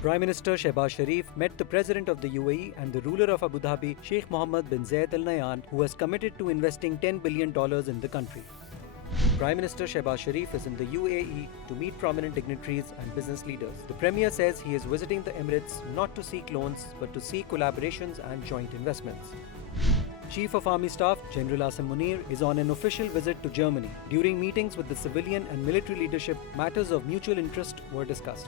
Prime Minister Shehbaz Sharif met the President of the UAE and the ruler of Abu Dhabi, Sheikh Mohammed bin Zayed Al Nahyan, who has committed to investing $10 billion in the country. Prime Minister Shehbaz Sharif is in the UAE to meet prominent dignitaries and business leaders. The Premier says he is visiting the Emirates not to seek loans but to seek collaborations and joint investments. Chief of Army Staff General Asim Munir is on an official visit to Germany. During meetings with the civilian and military leadership, matters of mutual interest were discussed.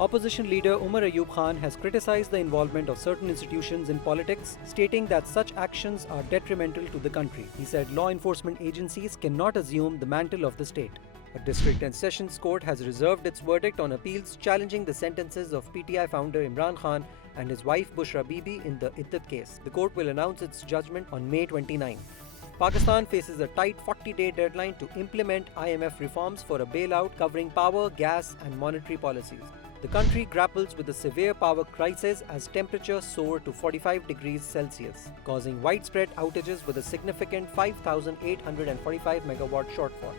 Opposition leader Umar Ayub Khan has criticized the involvement of certain institutions in politics, stating that such actions are detrimental to the country. He said law enforcement agencies cannot assume the mantle of the state. A district and sessions court has reserved its verdict on appeals challenging the sentences of PTI founder Imran Khan and his wife Bushra Bibi in the Iddat case. The court will announce its judgment on May 29. Pakistan faces a tight 40-day deadline to implement IMF reforms for a bailout covering power, gas and monetary policies. The country grapples with a severe power crisis as temperatures soar to 45 degrees Celsius, causing widespread outages with a significant 5,845 megawatt shortfall.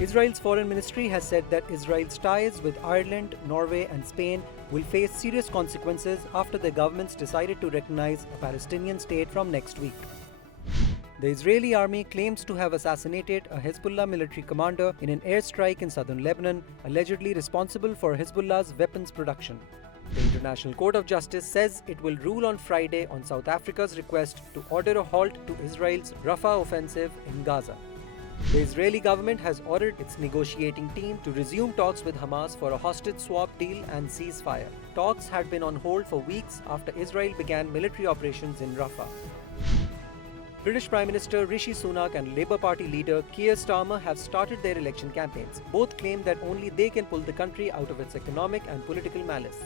Israel's foreign ministry has said that Israel's ties with Ireland, Norway and Spain will face serious consequences after their governments decided to recognize a Palestinian state from next week. The Israeli army claims to have assassinated a Hezbollah military commander in an airstrike in southern Lebanon, allegedly responsible for Hezbollah's weapons production. The International Court of Justice says it will rule on Friday on South Africa's request to order a halt to Israel's Rafah offensive in Gaza. The Israeli government has ordered its negotiating team to resume talks with Hamas for a hostage swap deal and ceasefire. Talks had been on hold for weeks after Israel began military operations in Rafah. British Prime Minister Rishi Sunak and Labour Party leader Keir Starmer have started their election campaigns. Both claim that only they can pull the country out of its economic and political malice.